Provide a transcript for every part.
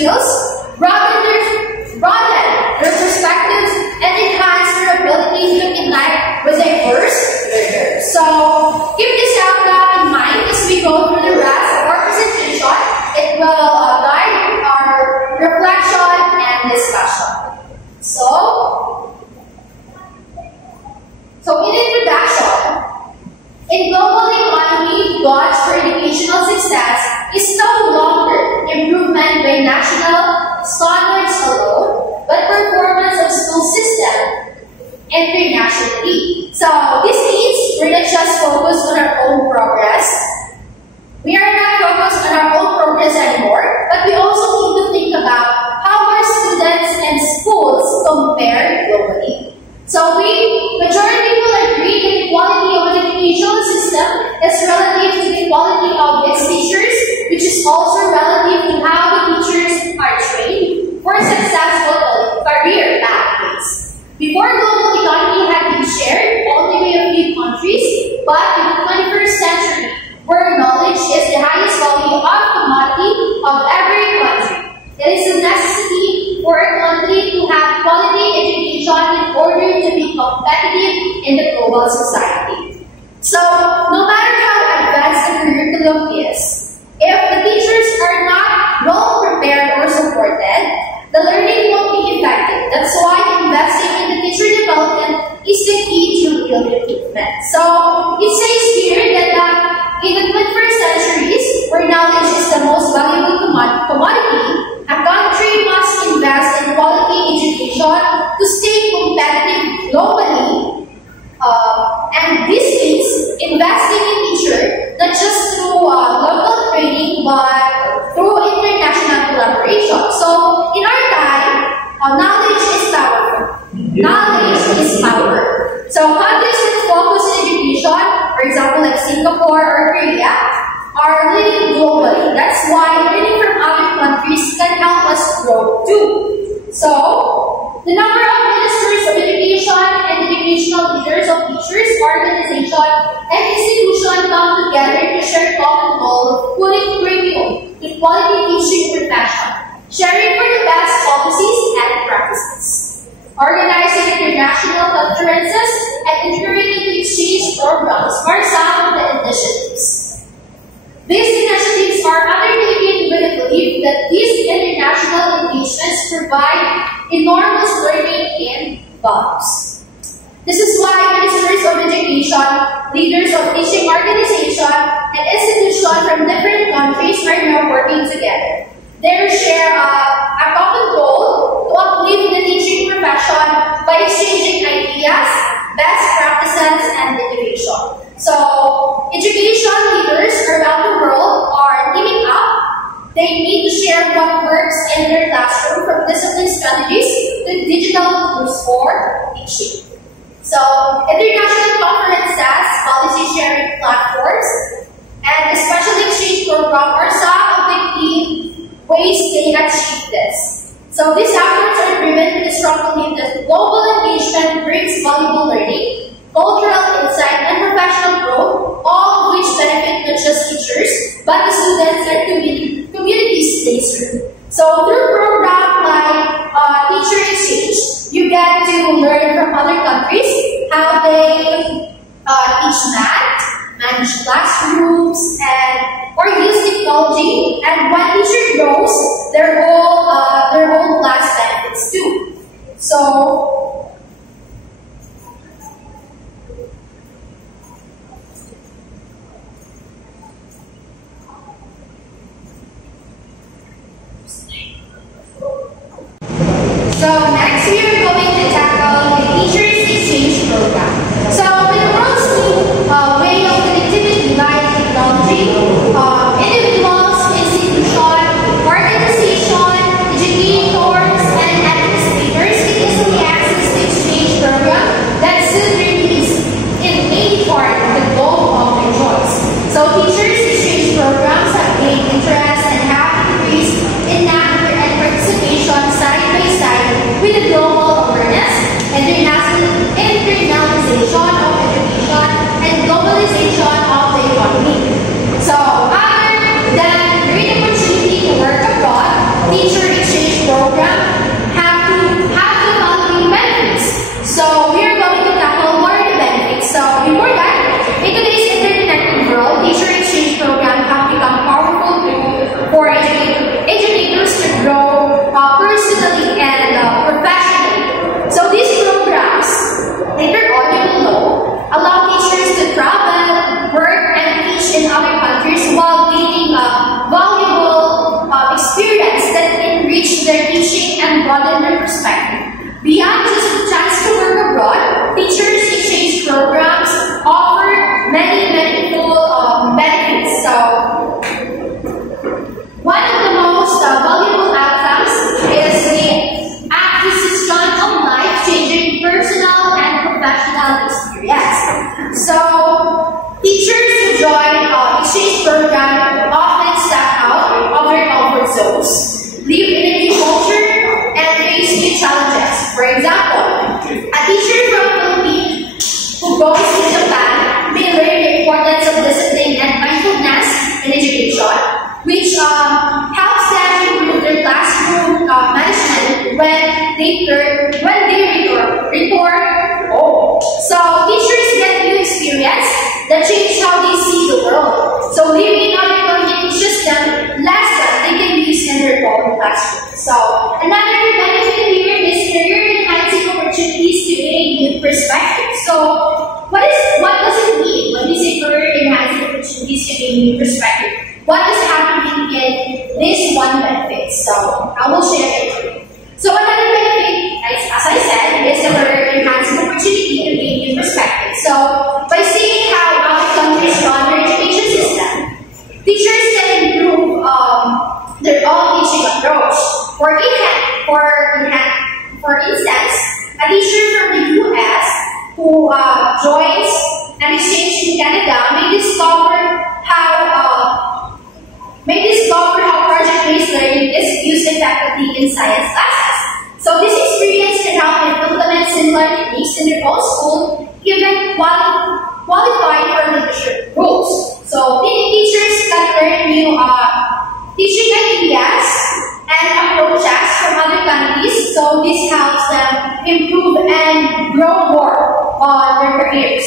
skills, broaden their perspectives, and enhance their ability to interact with diverse learners. So keep this outcome in mind as we go through the rest of our presentation. It will guide our reflection and discussion. So in introduction, in global economy, gauge for educational success is no longer improvement by national standards alone, but performance of school system internationally. So this means we're not just focused on our own progress. We are not focused on our own progress anymore, but we also need to think about how our students and schools compare globally. So majority of people agree that the quality of an educational system is relative to the quality of its teachers, which is also relative to how the teachers are trained for successful career pathways. Before global economy had been shared only by a few countries, but in the 21st century, where knowledge is the highest value of commodity of every country, it is a necessity for a country to have quality education in order to be competitive in the global society. So, no matter how advanced the curriculum is, if the teachers are not well prepared or supported, the learning won't be effective. That's why investing in the teacher development is the key to real improvement. So, it says here that in the 21st centuries, where knowledge is the most valuable commodity, a country must invest in quality education to stay competitive globally. And this means investing in teachers not just through local training but through international collaboration. So in our time, knowledge is powerful. Knowledge is power. So countries that focus on education, for example like Singapore or Korea, are leading globally. That's why learning from other countries can help us grow too. So, the number of ministers of education and educational leaders of teachers, organizations, and institutions come together to share common goal of putting premium in quality teaching profession, sharing for the best policies and practices, organizing international conferences, and integrating exchange programs are some of the initiatives. These initiatives are undertaken with the belief that these international engagements provide enormous learning in values. This is why ministers of education, leaders of teaching organizations, and institutions from different countries are now working together. They share a common goal to uplift the teaching profession by exchanging ideas, best practices, and innovation. So, education leaders around the world are teaming up. They need to share what works in their classroom, from discipline strategies to digital tools for teaching. So, international conferences, policy sharing platforms, and a special exchange program are some of the key ways they achieve this. So, these efforts are driven with the strong belief that global engagement brings valuable learning, cultural insight, and professional growth, all of which benefit not just teachers, but the students and communities they serve. So through programs like Teacher Exchange, you get to learn from other countries how they teach math, manage classrooms, or use technology. And when teacher grows, their whole class benefits too. So next we are going to tackle the Teachers Exchange Program. So with the world's new way of connectivity via technology, individuals, institutions, organizations, experience that enrich their teaching and broaden their perspective. Beyond just the chance to work abroad, teachers exchange programs offer many meaningful benefits. So, one of the most valuable outcomes is the acquisition of life-changing personal and professional experience. So, teachers who join exchange program often step out of their comfort zones, live in a new culture, and face new challenges. For example, a teacher from the Philippines who goes to Japan may learn the importance of discipline and mindfulness in education, which helps them improve their classroom management when they return home. So teachers get new experience that change how they see the world. So living in other countries teaches them lessons they can use in their own classroom. So another benefit here is career enhancing opportunities to gain new perspective. So what does it mean when we say career enhancing opportunities to gain new perspective? What is happening in this one benefit? So I will share it with you. So another benefit, as I said, is the career enhancing opportunity to gain new perspective. So by seeing how other countries run their education system, teachers can improve their own teaching approach. For instance, a teacher from the US who joins an exchange in Canada may discover how project-based learning is used effectively in science classes. So this experience can help them implement similar techniques in their own school, even qualifying for leadership roles. So teachers can learn new teaching ideas and approaches from other countries. So this helps them improve and grow more on their careers.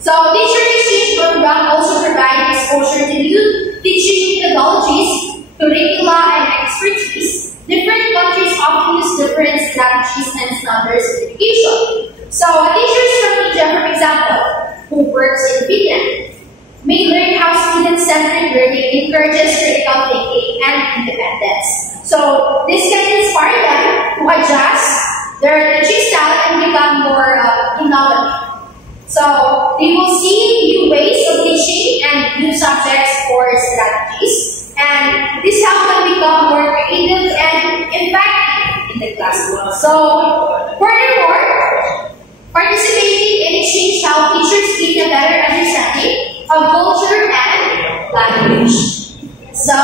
So teacher exchange program also provides exposure to new teaching methodologies, curricula, and expertise. Different countries often use different strategies and standards in education. So a teacher from India, for example, who works in Finland, may learn how student-centered learning encourages critical thinking and independence. So this can inspire them to adjust their teaching style and become more innovative. So they will see new ways of teaching and new subjects or strategies, and this helps them become more creative and effective in the classroom. So furthermore, participating in exchange helps teachers gain a better understanding of culture and language. So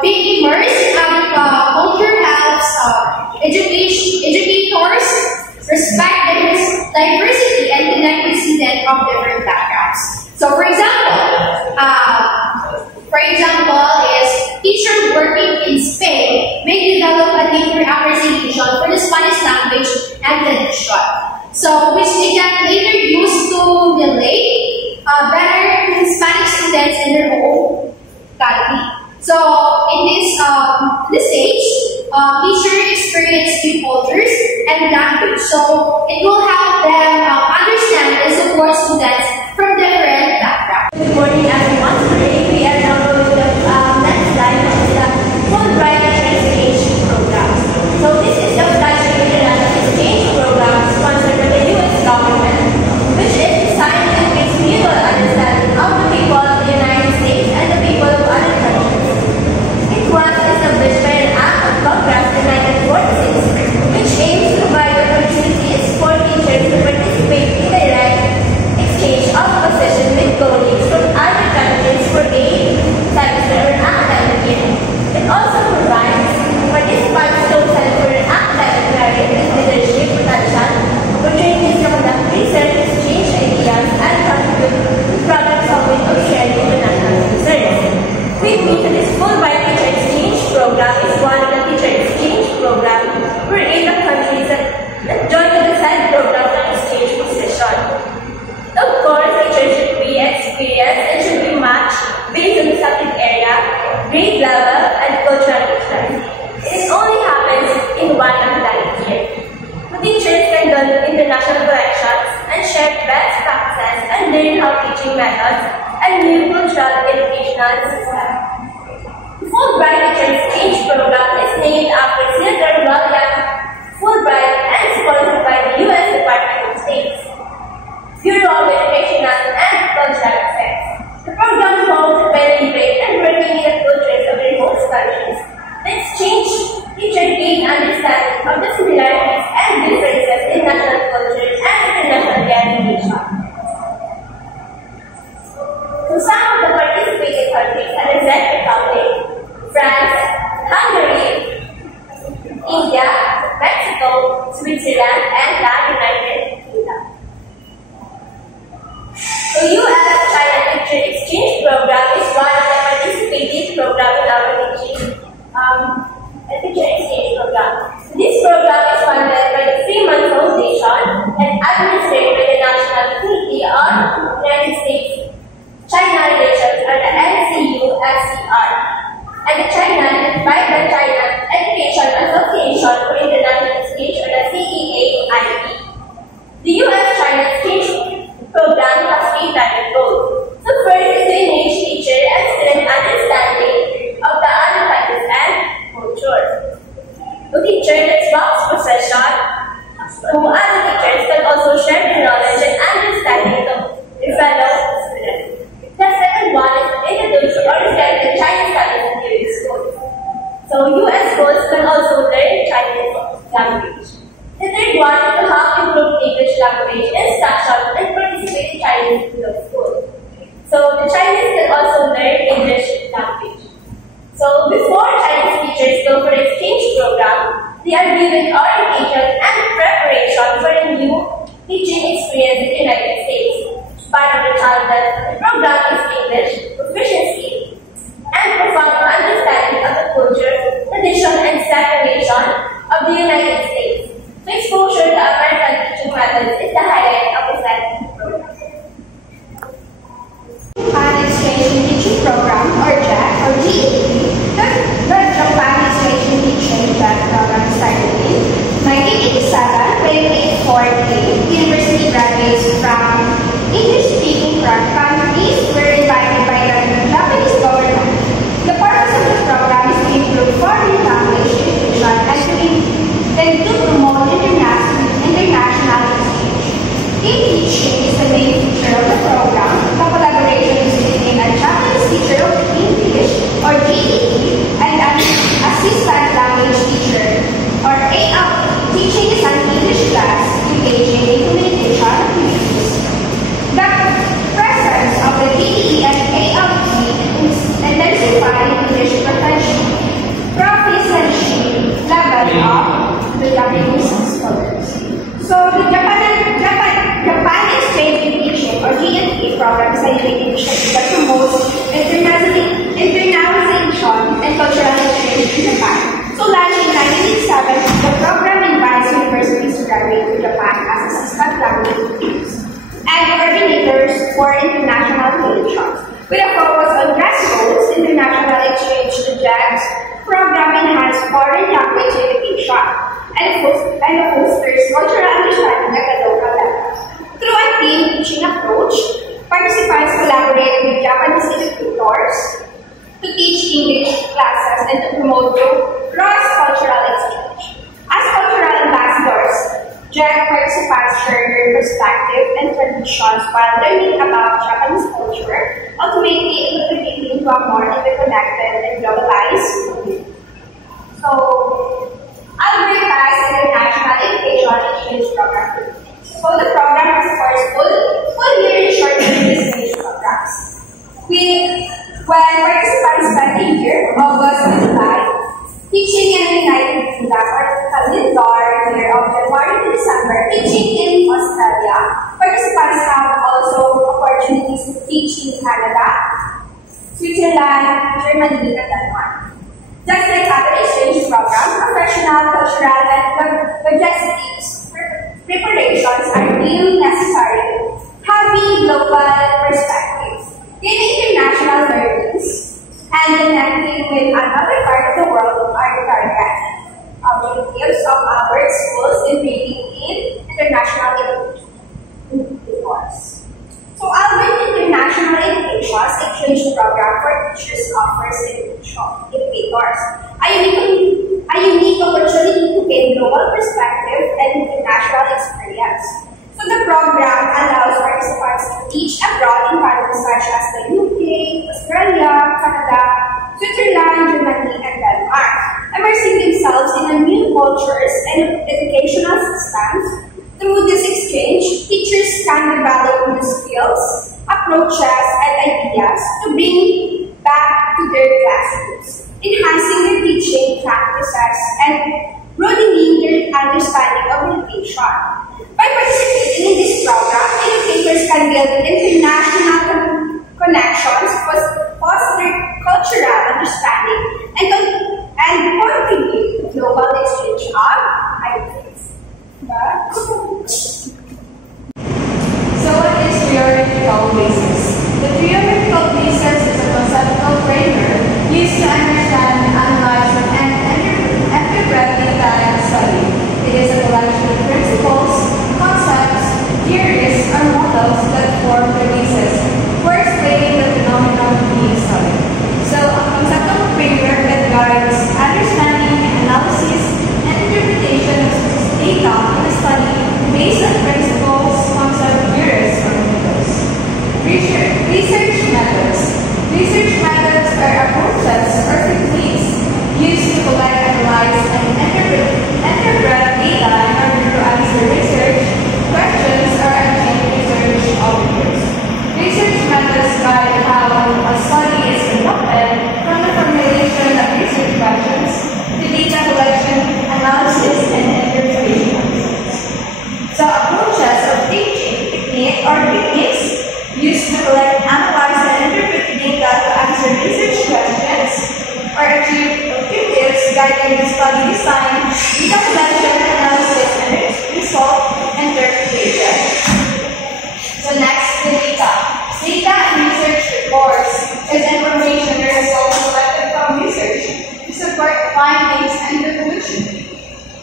being immersed in other culture helps educators respect diversity and connect with students of different backgrounds. So for example, is teacher working in Spain may develop a deeper appreciation for the Spanish language and tradition. So which they can later use to relate better to Spanish students in their own country. So in this stage, teacher experience new cultures and language. So it will help them understand and support students from different backgrounds. Good morning, everyone. Today we are now going to the next slide of the Fulbright Exchange Program. So this is the Fulbright Exchange Program sponsored by the U.S. government, which is designed to increase mutual understanding of the people of the United States and the people of other countries. It was established by an Act of Congress in 1946, which aims to provide opportunities for teachers to participate in the direct exchange Switzerland, and the United Kingdom. The U.S.-China Teacher Exchange Program is one of the participating programs in our teacher exchange program. This program is funded by the Freeman Foundation and administered by the National Committee on United States-China Relations, or the NCUSCR, and the China and by the China Education Association for International Exchange, or the CEAIE. The U.S.-China Exchange Program has three target goals. So first is to enhance teacher and student understanding of the other countries and culture. The teacher gets box possession, so other teachers can also share their knowledge and understanding of their fellow students. The second one is to introduce or respect the Chinese studies in their schools. So U.S. schools can also learn Chinese language. The third one is to help improve English language instruction and participate in Chinese in the school. So the Chinese can also learn English language. So before Chinese teachers go for the exchange program, they are given orientation and preparation for a new teaching experience in the United States. Part of the childhood program is English proficiency and profound understanding of the culture, tradition, and separation of the United States. So exposure to American teaching methods is the highlight of the SET program. Japan Exchange Teaching Program, or JET, or GET, the Japan Exchange Teaching JET program started in 1987 when 840 university graduates from English-speaking countries were invited by the Japanese government. The purpose of the program is to improve foreign language education and to promote international exchange. Team teaching is the main feature of the program. The collaboration is between a Japanese teacher of English, or GET, and an assistant language teacher, or ALT. Teaching is an English class engaging in communication activities. The presence of the GET and ALT is intensifying English proficiency level of the Japanese scholars. So the Japan Exchange Teaching, or GET program, is a unique initiative that promotes internationalization and cultural exchange in Japan. So launched in 1987, the program invites universities to graduate to Japan as assistant language teachers and coordinators for international relations. With a focus on grassroots international exchange, the JET program enhances foreign language education and fosters cultural understanding at the local level. Through a team teaching approach, participants collaborate with Japanese educators to teach English classes and to promote cross-cultural exchange. As cultural ambassadors, JET participants share their perspective and traditions while learning about Japanese culture, ultimately contributing to a more interconnected and globalized community. So, Alberta's International Education Exchange Program. So the program is full year short-term exchange programs. When participants spend a year, August to July, teaching in the United Kingdom, or calendar year of January to December, teaching in Australia. Participants have also opportunities to teach in Canada, Switzerland, Germany, and Denmark. Just like other exchange programs, professional, cultural, and logistics preparations are deemed necessary, having global perspectives, gaining international learnings, and connecting with another part of the world are the target objectives of our schools in bringing in international education course. So Albert International Education Exchange Program for Teachers offers educators a unique opportunity to gain global perspective and international experience. So the program allows participants to teach abroad in countries such as the UK, Australia, Canada, Switzerland, Germany, and Denmark, immersing themselves in new cultures and educational systems. Through this exchange, teachers can develop new skills, approaches, and ideas to bring back to their classrooms, enhancing their teaching practices and broadening their understanding of build international connections, foster cultural understanding, and contribute to global exchange of ideas. So what is theoretical basis? The theoretical basis is a conceptual framework used to understand, analyze, and interpret data in a study. It is a collection of principles, concepts, theories, or models that form the basis for explaining the phenomenon being studied. So a conceptual framework that guides understanding, analysis, and interpretation of data in a study based on principles, concepts, theories, or methods. Research methods. Research methods are approaches or techniques used to collect, analyze, and interpret data in order to answer research questions or achieve research objectives. Research methods guide how a study is conducted from the formulation of research questions to data collection, analysis, and interpretation of results. So approaches of teaching techniques used to collect, analyze, and interpret data to answer research questions or achieve objectives guiding the study design, data collection, analysis, and result interpretation. So next, the data. Data and research reports is information or results collected from research to support findings and conclusions.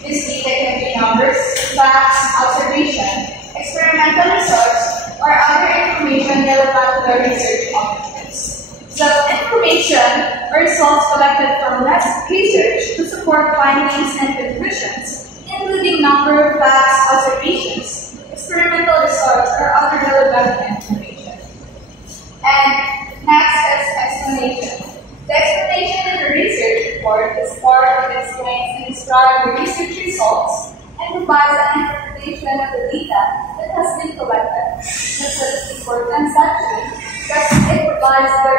This data can be numbers, facts, observation, experimental results, or other information relevant to the research objectives. So information or results collected from research to support findings and conclusions, including number, facts, observations, experimental results, or other relevant information. And next is explanation. The explanation in the research report is part that explains and describes the research results and provides an interpretation of the data that has been collected. This is important section because it provides the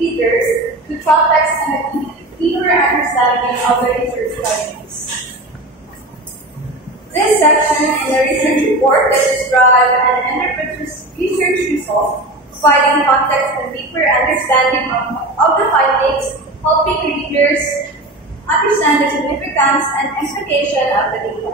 readers with context and a clearer understanding of the research findings. This section in the research report that describes and interprets research results, providing context and deeper understanding of the findings, helping readers understand the significance and implication of the data.